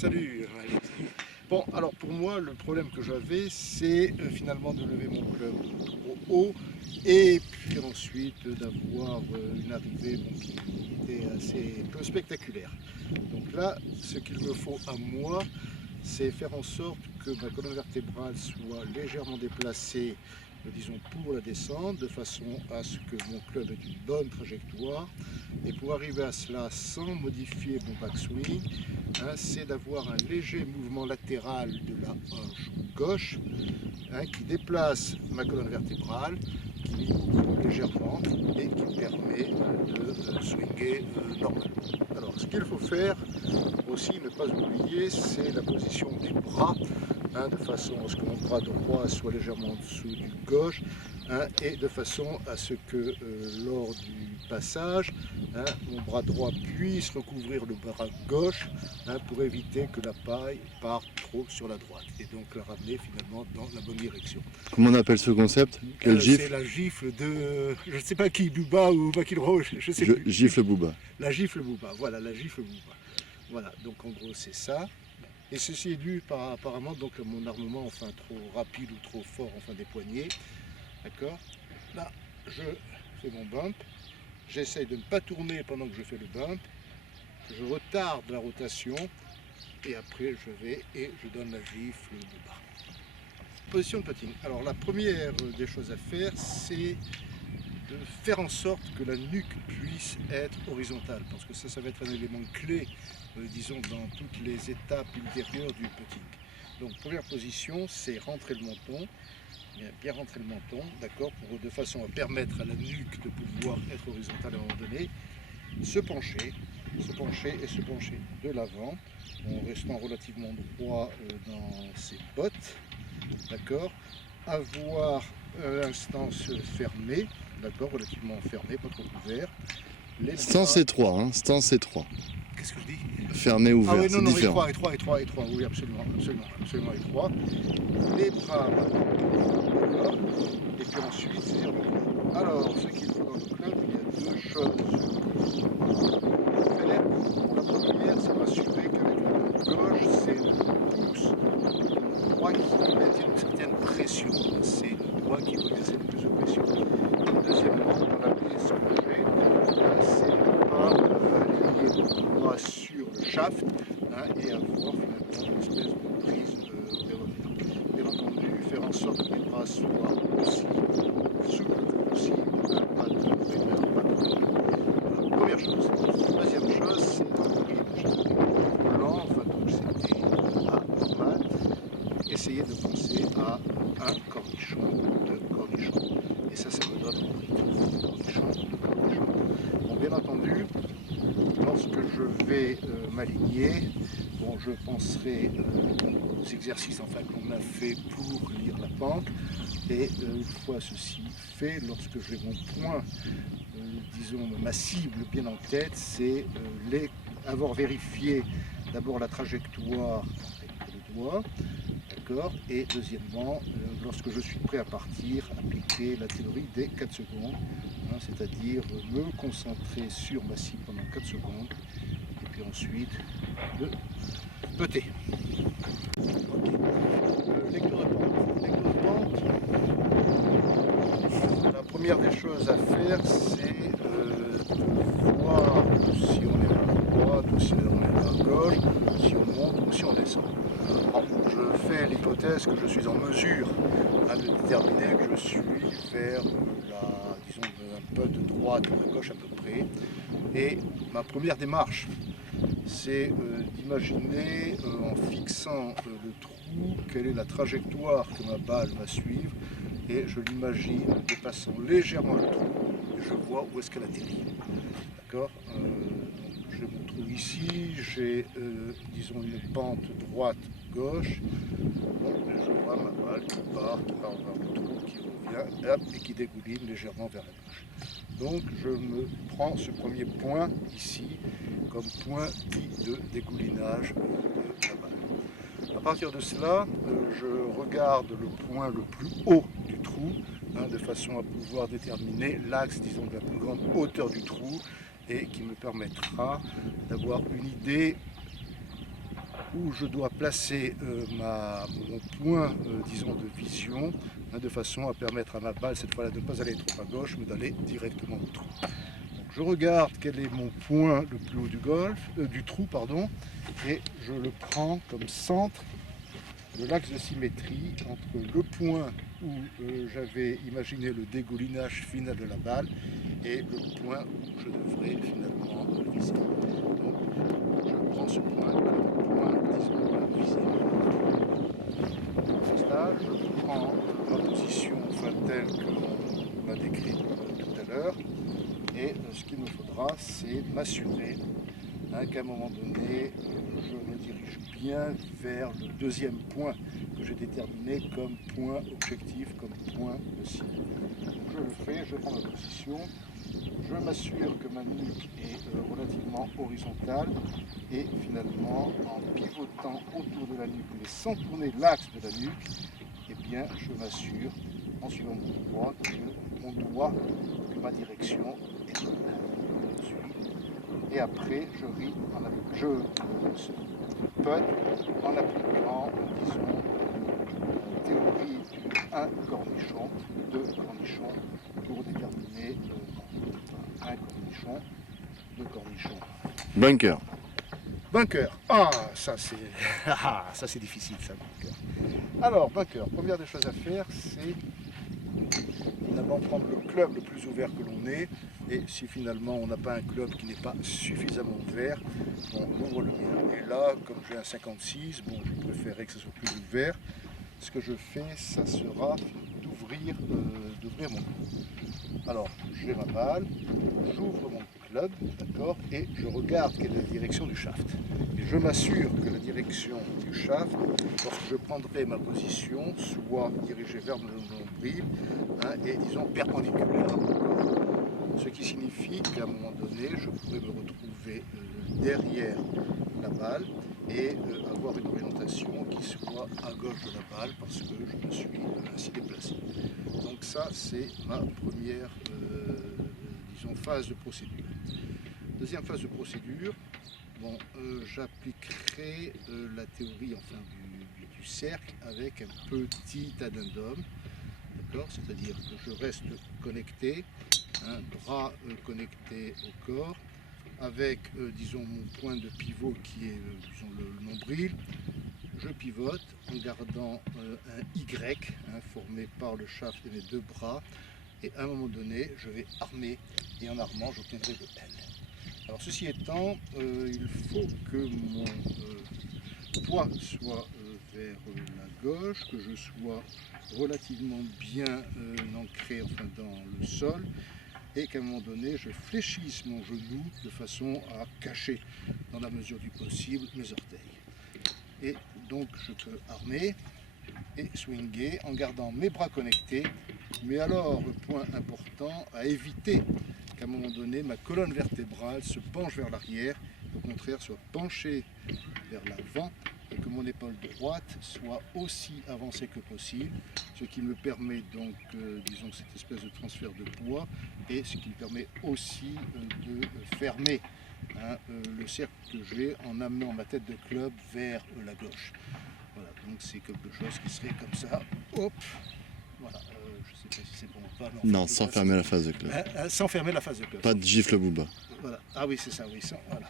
Salut. Bon, alors pour moi, le problème que j'avais, c'est finalement de lever mon club trop haut et puis ensuite d'avoir une arrivée qui était assez peu spectaculaire. Donc là, ce qu'il me faut à moi, c'est faire en sorte que ma colonne vertébrale soit légèrement déplacée, disons, pour la descente, de façon à ce que mon club ait une bonne trajectoire. Et pour arriver à cela sans modifier mon backswing, c'est d'avoir un léger mouvement latéral de la hanche gauche qui déplace ma colonne vertébrale, qui m'ouvre légèrement et qui me permet de swinger normalement. Alors, ce qu'il faut faire aussi, ne pas oublier, c'est la position des bras, de façon à ce que mon bras droit soit légèrement en dessous du gauche, et de façon à ce que lors du passage, mon bras droit puisse recouvrir le bras gauche pour éviter que la paille parte trop sur la droite et donc la ramener finalement dans la bonne direction. Comment on appelle ce concept? Quel gifle? C'est la gifle de, je ne sais pas qui, Booba ou McIlroy, je sais plus. Gifle Booba. La gifle Booba, voilà, la gifle Booba. Voilà, donc en gros c'est ça. Et ceci est dû par apparemment donc à mon armement trop rapide ou trop fort des poignets. D'accord? Là, je fais mon bump. J'essaye de ne pas tourner pendant que je fais le bump. Je retarde la rotation. Et après, je vais et je donne la gifle de bas. Position de putting. Alors, la première des choses à faire, c'est de faire en sorte que la nuque puisse être horizontale. Parce que ça va être un élément clé, disons, dans toutes les étapes ultérieures du putting. Donc, première position, c'est rentrer le menton. Bien rentrer le menton, d'accord, de façon à permettre à la nuque de pouvoir être horizontale à un moment donné, se pencher et se pencher de l'avant, en restant relativement droit dans ses bottes, d'accord, avoir l'instance fermée, d'accord, relativement fermée, pas trop ouvert. Stance étroit, hein, stance étroit. Qu'est-ce que je dis? Fermé, ouvert, oui, c'est différent. Étroit, oui, absolument étroit. Les bras, d'accord. Et puis ensuite, c'est revenu. Alors, ce qu'il faut dans le club, il y a deux choses à faire. La première, c'est m'assurer qu'avec la main gauche, c'est le pouce droit qui maintient une certaine pression. C'est le doigt qui va exercer le plus de pression. Et deuxièmement, dans la prise que j'ai, c'est de ne pas aligner le doigt sur le shaft et avoir finalement une espèce de prise de revers. Bien entendu, faire en sorte que les bras soient aussi souples que possible, pas de raideur, pas de voilà, première chose. Deuxième chose, c'est le volant, donc c'était normal. Essayer de penser à un cornichon, deux cornichons. Et ça me donne mon rythme. Cornichon, deux cornichons. Bon, bien entendu, lorsque je vais m'aligner, je penserai aux exercices qu'on a fait pour lire la pente. Et une fois ceci fait, lorsque j'ai mon point, disons ma cible bien en tête, c'est avoir vérifié d'abord la trajectoire avec le doigt, d'accord, et deuxièmement, lorsque je suis prêt à partir, appliquer la théorie des 4 secondes, c'est-à-dire me concentrer sur ma cible pendant 4 secondes, et puis ensuite de putter. Okay. Lecture de pente. La première des choses à faire, c'est de voir si on est à droite ou si on est à gauche, si on monte ou si on descend. Bon, je fais l'hypothèse que je suis en mesure de déterminer que je suis vers disons, un peu de droite ou de gauche à peu près. Et ma première démarche, c'est d'imaginer en fixant le trou, quelle est la trajectoire que ma balle va suivre, et je l'imagine dépassant légèrement le trou, et je vois où est-ce qu'elle atterrit. D'accord, donc j'ai mon trou ici, j'ai disons une pente droite-gauche, je vois ma balle qui part vers le trou, qui revient, et qui dégouline légèrement vers la gauche. Donc je me prends ce premier point ici comme point dit de dégoulinage de la balle. À partir de cela, je regarde le point le plus haut du trou, de façon à pouvoir déterminer l'axe, disons, de la plus grande hauteur du trou, et qui me permettra d'avoir une idée où je dois placer mon point, disons, de vision, hein, de façon à permettre à ma balle, cette fois-là, de ne pas aller trop à gauche, mais d'aller directement au trou. Donc, je regarde quel est mon point le plus haut du trou, et je le prends comme centre de l'axe de symétrie entre le point où j'avais imaginé le dégoulinage final de la balle et le point où je devrais finalement viser. Donc, je prends ce point comme point, disons, visé. À ce stade, je prends ma position telle qu'on l'a décrite tout à l'heure, et ce qu'il me faudra, c'est m'assurer qu'à un moment donné, je me dirige bien vers le deuxième point que j'ai déterminé comme point objectif, comme point de cible. Je le fais, je prends ma position, je m'assure que ma nuque est relativement horizontale et finalement, en pivotant autour de la nuque, mais sans tourner l'axe de la nuque, eh bien, je m'assure, en suivant mon doigt, que ma direction est bonne. Et après, je putt en appliquant, disons, théorie du 1 cornichon, 2 cornichons, pour déterminer un cornichon, 2 cornichons. Bunker. Bunker. Ah, ça c'est difficile, ça, bunker. Alors, bunker, première des choses à faire, c'est finalement prendre le club le plus ouvert que l'on ait. Et si finalement on n'a pas un club qui n'est pas suffisamment ouvert, on ouvre le mien. Et là, comme j'ai un 56, je préférerais que ce soit plus ouvert. Ce que je fais, ça sera d'ouvrir mon club. Alors, j'ai ma balle, j'ouvre mon club, d'accord, et je regarde quelle est la direction du shaft. Et je m'assure que la direction du shaft, lorsque je prendrai ma position, soit dirigée vers mon nombril, et disons perpendiculaire à mon corps. Ce qui signifie qu'à un moment donné, je pourrais me retrouver derrière la balle et avoir une orientation qui soit à gauche de la balle parce que je me suis ainsi déplacé. Donc ça, c'est ma première phase de procédure. Deuxième phase de procédure, j'appliquerai la théorie du cercle avec un petit addendum, c'est-à-dire que je reste connecté, un bras connecté au corps, avec mon point de pivot qui est le nombril. Je pivote en gardant un Y formé par le shaft et mes deux bras, et à un moment donné je vais armer, et en armant j'obtiendrai le L. Alors ceci étant, il faut que mon poids soit vers la gauche, que je sois relativement bien ancré dans le sol, et qu'à un moment donné je fléchisse mon genou de façon à cacher dans la mesure du possible mes orteils. Et donc je peux armer et swinger en gardant mes bras connectés, mais alors le point important à éviter qu'à un moment donné ma colonne vertébrale se penche vers l'arrière, au contraire soit penchée vers l'avant, et que mon épaule droite soit aussi avancée que possible, ce qui me permet donc, cette espèce de transfert de poids, et ce qui me permet aussi de fermer le cercle que j'ai en amenant ma tête de club vers la gauche. Voilà, donc c'est quelque chose qui serait comme ça, hop, voilà, je ne sais pas si c'est bon ou pas. Non, sans fermer la phase de club. Sans fermer la phase de club. Pas de gifle booba. Voilà, ah oui c'est ça, oui, ça, voilà.